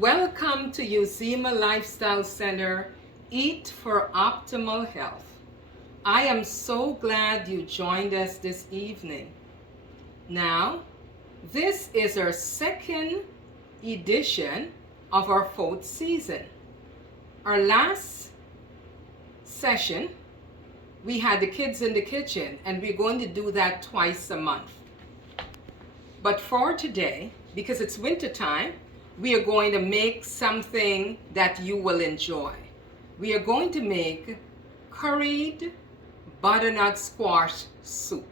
welcome to Uzima Lifestyle Center, Eat for Optimal Health. I am so glad you joined us this evening. Now, this is our second edition of our fourth season. Our last session, we had the kids in the kitchen, and we're going to do that twice a month. But for today, because it's winter time, we are going to make something that you will enjoy. We are going to make curried butternut squash soup.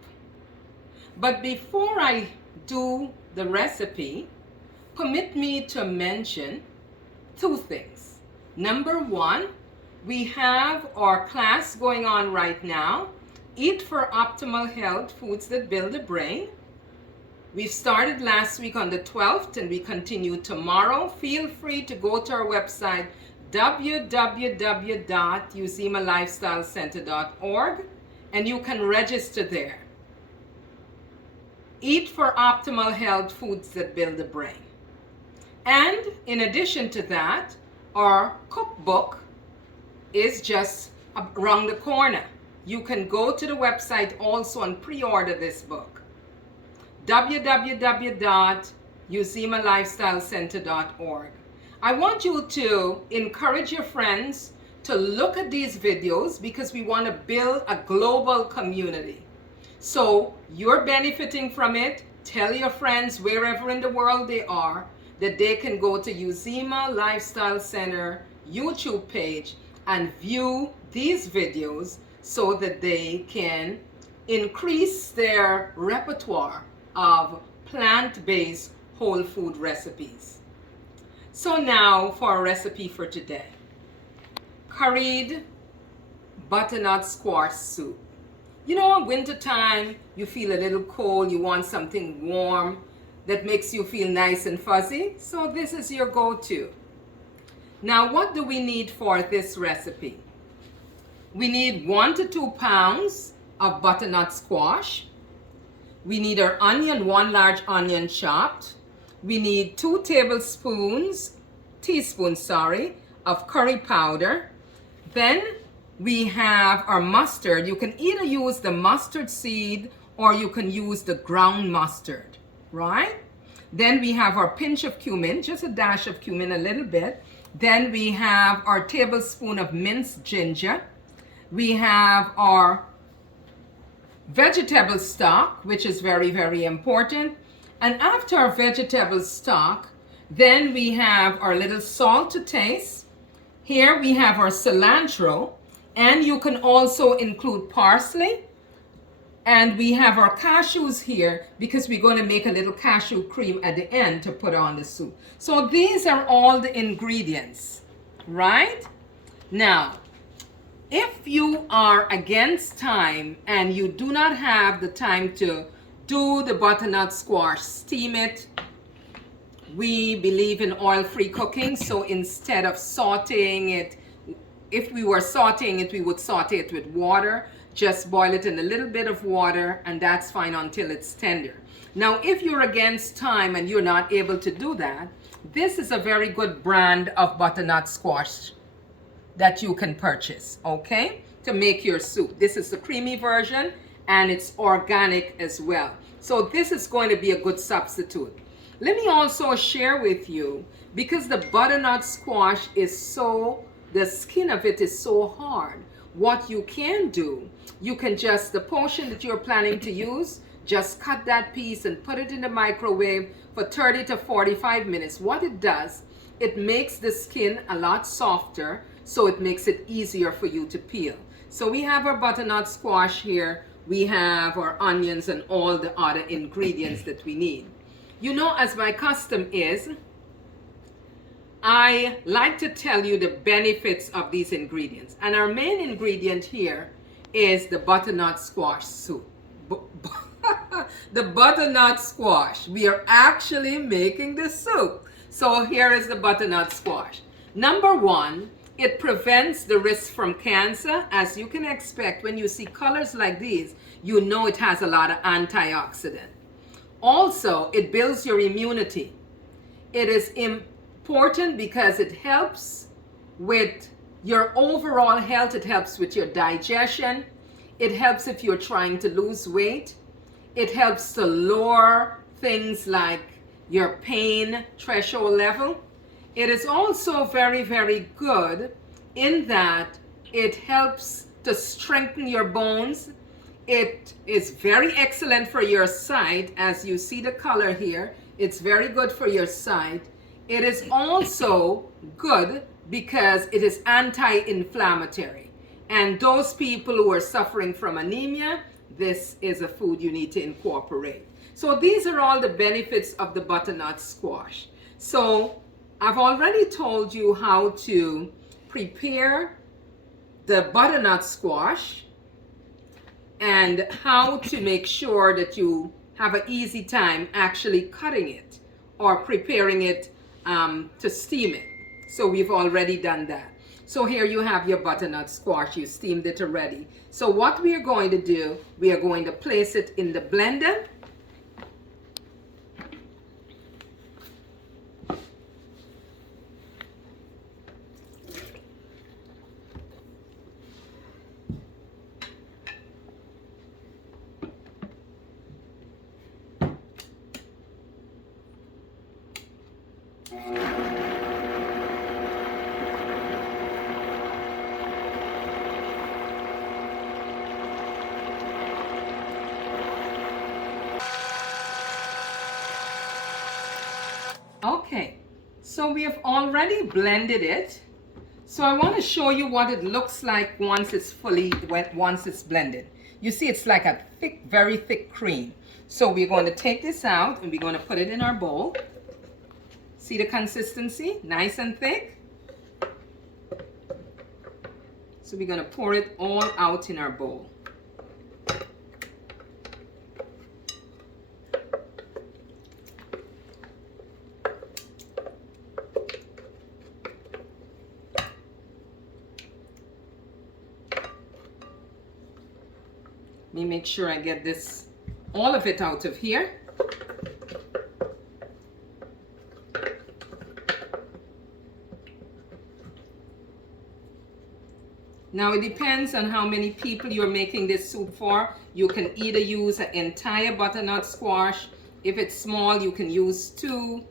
But before I do the recipe, permit me to mention two things. Number one, we have our class going on right now, Eat for Optimal Health, Foods That Build the Brain. We started last week on the 12th and we continue tomorrow. Feel free to go to our website www.uzimalifestylecenter.org and you can register there. Eat for Optimal Health, Foods That Build the Brain. And in addition to that, our cookbook is just around the corner. You can go to the website also and pre-order this book. www.uzimalifestylecenter.org. I want you to encourage your friends to look at these videos because we want to build a global community. So you're benefiting from it. Tell your friends wherever in the world they are that they can go to Uzima Lifestyle Center YouTube page and view these videos so that they can increase their repertoire of plant-based whole food recipes. So now for our recipe for today. Curried butternut squash soup. You know, in winter time, you feel a little cold, you want something warm that makes you feel nice and fuzzy. So this is your go-to. Now, what do we need for this recipe? We need 1 to 2 pounds of butternut squash. We need our onion, 1 large onion chopped. We need 2 teaspoons of curry powder. Then we have our mustard. You can either use the mustard seed or you can use the ground mustard, right? Then we have our pinch of cumin, just a dash of cumin, a little bit. Then we have our tablespoon of minced ginger. We have our vegetable stock, which is very, very important. And after our vegetable stock, then we have our little salt to taste. Here we have our cilantro, and you can also include parsley. And we have our cashews here because we're going to make a little cashew cream at the end to put on the soup. So these are all the ingredients, right? Now, if you are against time and you do not have the time to do the butternut squash, steam it. We believe in oil-free cooking, so instead of sauteing it, if we were sauteing it, we would saute it with water. Just boil it in a little bit of water and that's fine until it's tender. Now, if you're against time and you're not able to do that, this is a very good brand of butternut squash that you can purchase, okay, to make your soup. This is the creamy version and it's organic as well. So this is going to be a good substitute. Let me also share with you, because the butternut squash is the skin of it is so hard, what you can do, you can just, the portion that you're planning to use, just cut that piece and put it in the microwave for 30 to 45 minutes. What it does, it makes the skin a lot softer, so it makes it easier for you to peel. So we have our butternut squash here. We have our onions and all the other ingredients that we need. You know, as my custom is, I like to tell you the benefits of these ingredients. And our main ingredient here is the butternut squash soup. The butternut squash. We are actually making the soup. So here is the butternut squash. Number one, it prevents the risk from cancer. As you can expect, when you see colors like these, you know it has a lot of antioxidant. Also, it builds your immunity. It is important because it helps with your overall health. It helps with your digestion. It helps if you're trying to lose weight. It helps to lower things like your pain threshold level. It is also very, very good in that it helps to strengthen your bones. It is very excellent for your sight. As you see the color here, it's very good for your sight. It is also good because it is anti-inflammatory. And those people who are suffering from anemia, this is a food you need to incorporate. So these are all the benefits of the butternut squash. So I've already told you how to prepare the butternut squash and how to make sure that you have an easy time actually cutting it or preparing it to steam it. So we've already done that. So here you have your butternut squash. You steamed it already. So what we are going to do, we are going to place it in the blender. Okay, so we have already blended it. So I want to show you what it looks like once it's blended. You see, it's like a thick, very thick cream. So we're going to take this out and we're going to put it in our bowl. See the consistency? Nice and thick. So we're going to pour it all out in our bowl. Let me make sure I get all of it out of here. Now it depends on how many people you're making this soup for. You can either use an entire butternut squash. If it's small, you can use 2.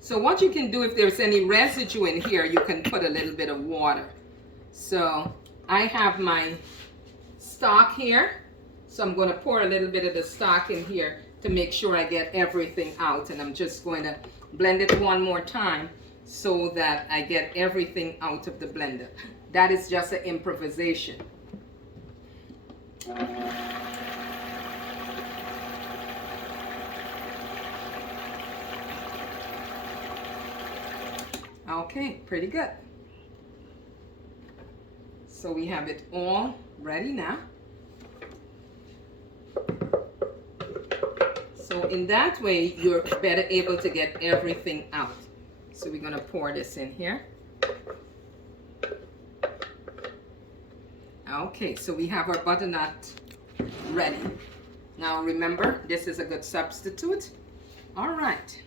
So what you can do, if there's any residue in here, you can put a little bit of water. So I have my stock here. So I'm going to pour a little bit of the stock in here to make sure I get everything out. And I'm just going to blend it one more time so that I get everything out of the blender. That is just an improvisation. Okay, pretty good. So we have it all ready now. So in that way, you're better able to get everything out. So we're going to pour this in here. Okay, so we have our butternut ready. Now remember, this is a good substitute. All right.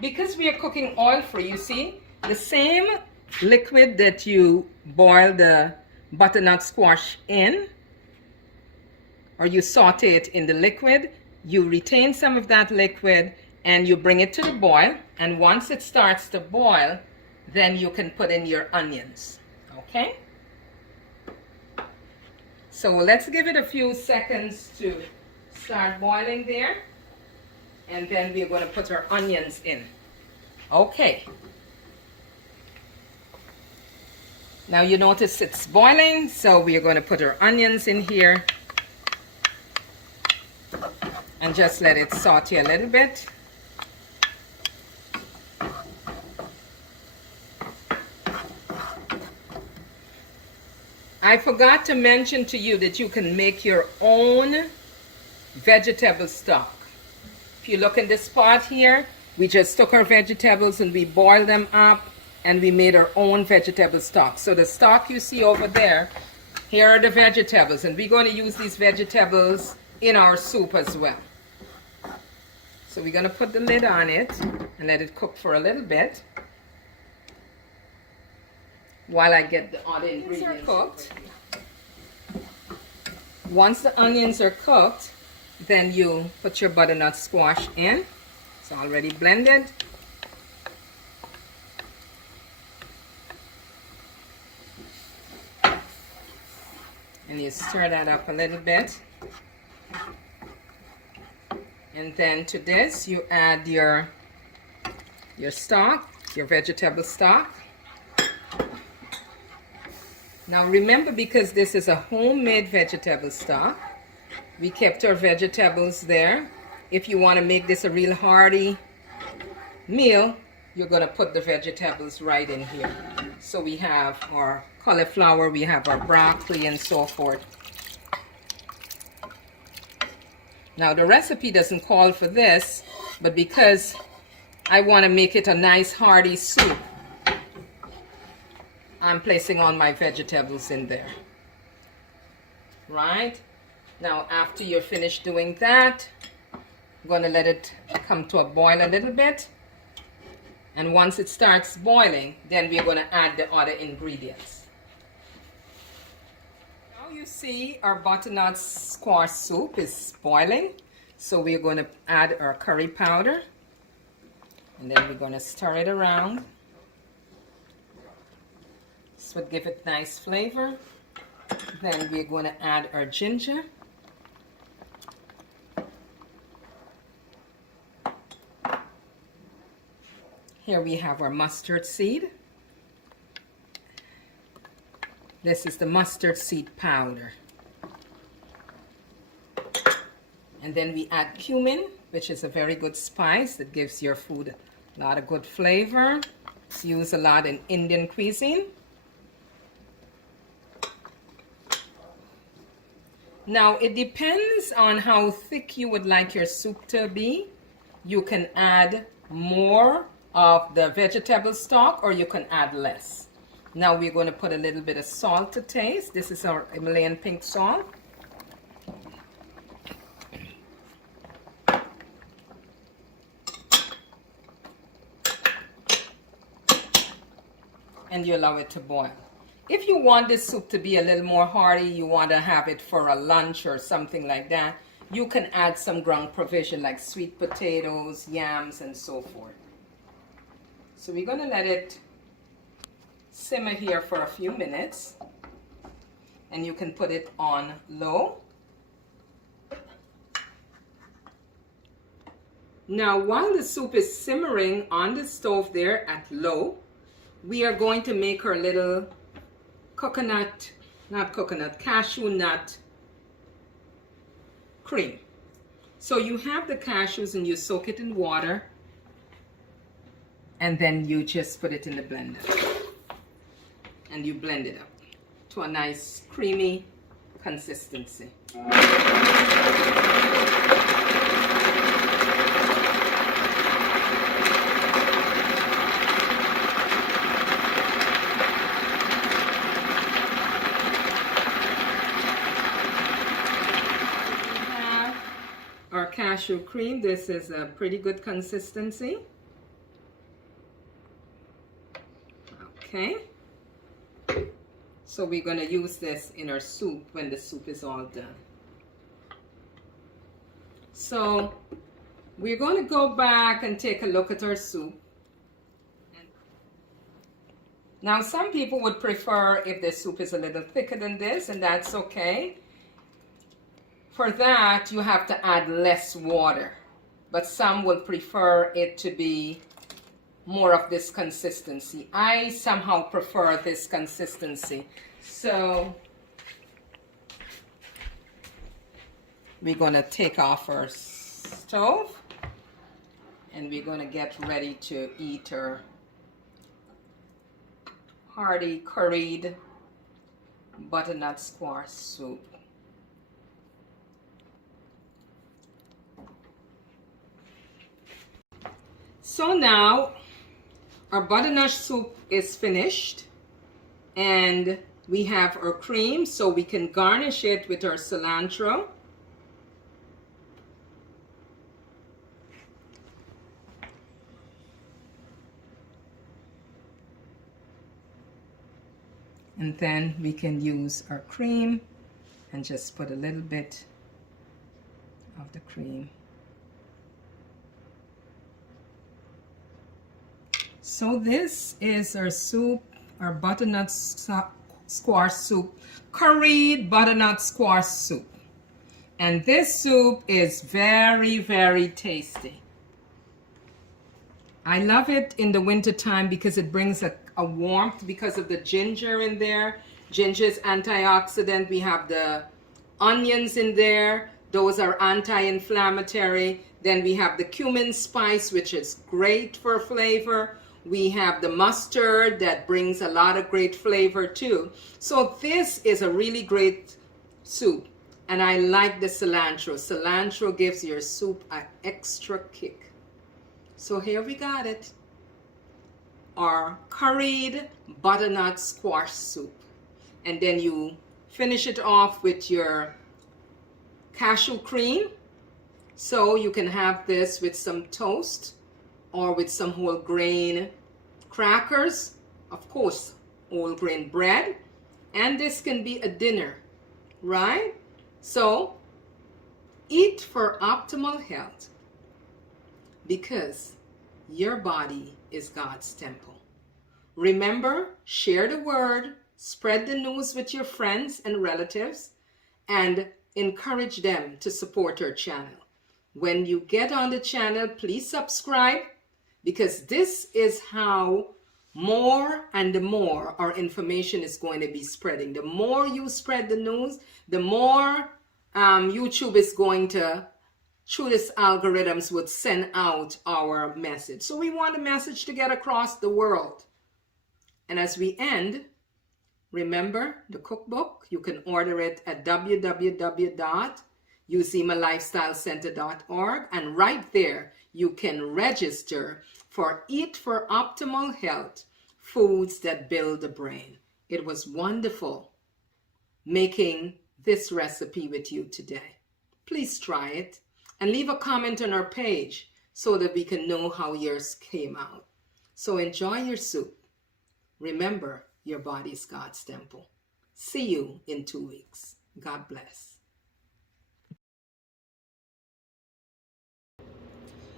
Because we are cooking oil-free, you see, the same liquid that you boil the butternut squash in, or you saute it in the liquid, you retain some of that liquid and you bring it to the boil. And once it starts to boil, then you can put in your onions. Okay? So let's give it a few seconds to start boiling there. And then we're going to put our onions in. Okay. Now you notice it's boiling, so we are going to put our onions in here. And just let it saute a little bit. I forgot to mention to you that you can make your own vegetable stock. If you look in this pot here, we just took our vegetables and we boiled them up and we made our own vegetable stock. So the stock you see over there, Here are the vegetables, and we're going to use these vegetables in our soup as well. So we're going to put the lid on it and let it cook for a little bit while I get the other ingredients cooked. Once the onions are cooked, then you put your butternut squash in. It's already blended. And you stir that up a little bit. And then to this, you add your stock, your vegetable stock. Now remember, because this is a homemade vegetable stock, we kept our vegetables there. If you want to make this a real hearty meal, you're going to put the vegetables right in here. So we have our cauliflower, we have our broccoli, and so forth. Now the recipe doesn't call for this, but because I want to make it a nice hearty soup, I'm placing all my vegetables in there. Right? Now after you're finished doing that, I'm going to let it come to a boil a little bit. And once it starts boiling, then we're going to add the other ingredients. Now you see our butternut squash soup is boiling. So we're going to add our curry powder. And then we're going to stir it around. This would give it nice flavor. Then we're going to add our ginger. Here we have our mustard seed. This is the mustard seed powder. And then we add cumin, which is a very good spice that gives your food a lot of good flavor. It's used a lot in Indian cuisine. Now it depends on how thick you would like your soup to be. You can add more of the vegetable stock, or you can add less. Now we're going to put a little bit of salt to taste. This is our Himalayan pink salt. And you allow it to boil. If you want this soup to be a little more hearty, you want to have it for a lunch or something like that, you can add some ground provision like sweet potatoes, yams, and so forth. So we're going to let it simmer here for a few minutes, and you can put it on low. Now while the soup is simmering on the stove there at low, we are going to make our little cashew nut cream. So you have the cashews and you soak it in water, and then you just put it in the blender and you blend it up to a nice creamy consistency. Our cashew cream, this is a pretty good consistency. Okay, so we're going to use this in our soup when the soup is all done. So we're going to go back and take a look at our soup. Now some people would prefer if the soup is a little thicker than this, and that's okay. For that, you have to add less water, but some would prefer it to be more of this consistency. I somehow prefer this consistency. So we're going to take off our stove, and we're going to get ready to eat our hearty curried butternut squash soup. So now our butternut soup is finished, and We have our cream, so we can garnish it with our cilantro. And then we can use our cream and just put a little bit of the cream. So this is our soup, our butternut squash soup, curried butternut squash soup. And this soup is very, very tasty. I love it in the winter time because it brings a warmth because of the ginger in there. Ginger is antioxidant. We have the onions in there. Those are anti-inflammatory. Then we have the cumin spice, which is great for flavor. We have the mustard that brings a lot of great flavor too. So this is a really great soup. And I like the cilantro. Cilantro gives your soup an extra kick. So here we got it. Our curried butternut squash soup. And then you finish it off with your cashew cream. So you can have this with some toast or with some whole grain crackers, of course, whole grain bread. And this can be a dinner, right? So eat for optimal health, because your body is God's temple. Remember, share the word, spread the news with your friends and relatives, and encourage them to support our channel. When you get on the channel, please subscribe, because this is how more and more our information is going to be spreading. The more you spread the news, the more YouTube is going to, through its algorithms, would send out our message. So we want the message to get across the world. And as we end, remember the cookbook. You can order it at www.uzimalifestylecenter.org, and right there you can register for Eat for Optimal Health, Foods That Build the Brain. It was wonderful making this recipe with you today. Please try it and leave a comment on our page so that we can know how yours came out. So enjoy your soup. Remember, your body is God's temple. See you in 2 weeks. God bless.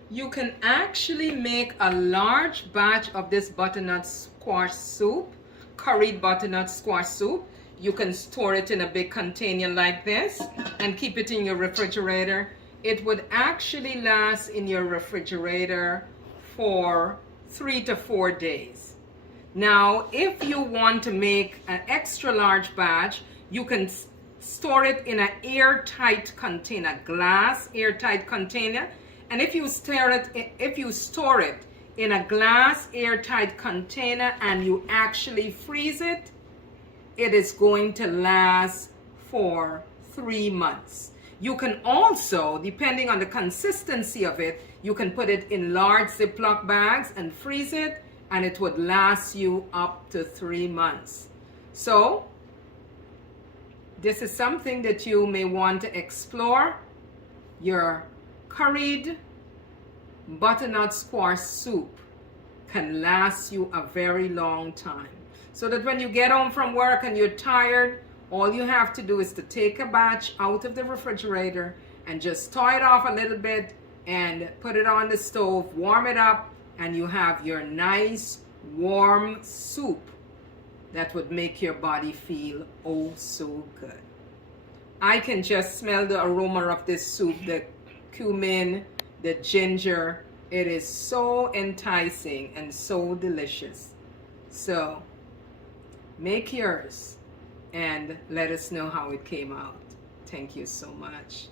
You can actually make a large batch of this butternut squash soup, curried butternut squash soup. You can store it in a big container like this and keep it in your refrigerator. It would actually last in your refrigerator for 3 to 4 days. Now, if you want to make an extra large batch, you can store it in an airtight container, glass airtight container. And if you store it in a glass airtight container and you actually freeze it, it is going to last for 3 months. You can also, depending on the consistency of it, you can put it in large Ziploc bags and freeze it, and it would last you up to 3 months. So this is something that you may want to explore. Your curried butternut squash soup can last you a very long time. So that when you get home from work and you're tired, all you have to do is to take a batch out of the refrigerator and just thaw it off a little bit and put it on the stove, warm it up, and you have your nice warm soup that would make your body feel oh so good. I can just smell the aroma of this soup, the cumin, the ginger. It is so enticing and so delicious. So make yours and let us know how it came out. Thank you so much.